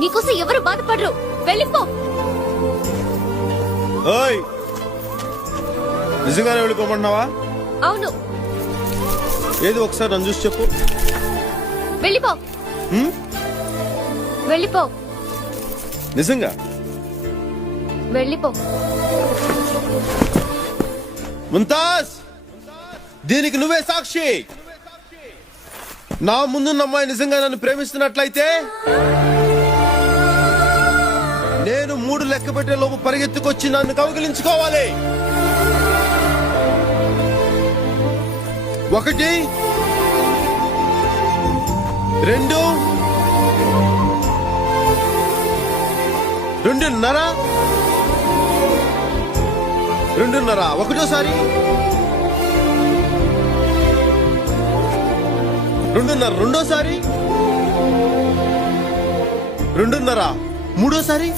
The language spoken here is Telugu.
నీకోసం ఎవరు బాధపడరు. వెళ్ళిపో. ఓయ్, నిజంగానే వెళ్ళిపోమన్నావా? అవును, ఏది ఒకసారి నన్ను చూసి చెప్పు. వెళ్ళిపో. వెళ్ళిపో. నిజంగా వెళ్ళిపో. ముంతాజ్, దీనికి నువ్వే సాక్షి. నా ముందున్న అమ్మాయి నిజంగా నన్ను ప్రేమిస్తున్నట్లయితే నేను 3 లెక్క పెట్టే లోపు పరిగెత్తుకొచ్చి నన్ను కౌగిలించుకోవాలి. 1 2 2.5 2.5 ఒకటోసారి 2.5 రెండోసారి 2.5 మూడోసారి